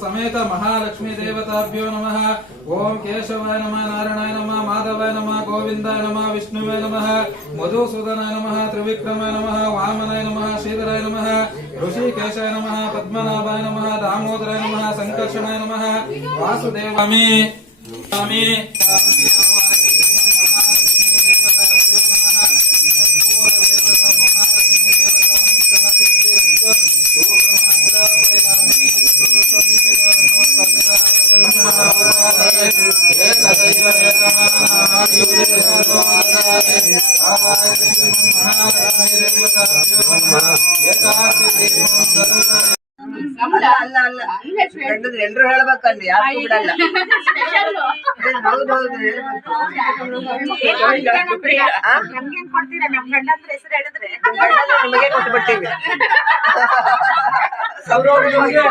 समेत महालक्ष्मी देवताभ्यो नमः। ओम केशवाय नमः नारायणाय नमः। माधवाय नमः, गोविन्दाय नमः, विष्णुवे नमः, मधुसूदनाय नमः, त्रिविक्रमाय नमः, वामनाय नमः, श्रीधराय नमः, ऋषिकेशाय नमः, पद्मनाभाय नमः, दामोदराय नमः, संकर्षणाय नमः वासुदेवामि ಅಲ್ಲ ಅಲ್ಲ ಗಂಡದ್ರು ಎಲ್ರು ಹೇಳ್ಬೇಕಲ್ಲ ಬಿಡಲ್ಲ ಹೌದು. ಹೌದು ಕೊಡ್ತೀರಾ ಹೆಸರು ಹೇಳಿದ್ರೆ ನಿಮಗೆ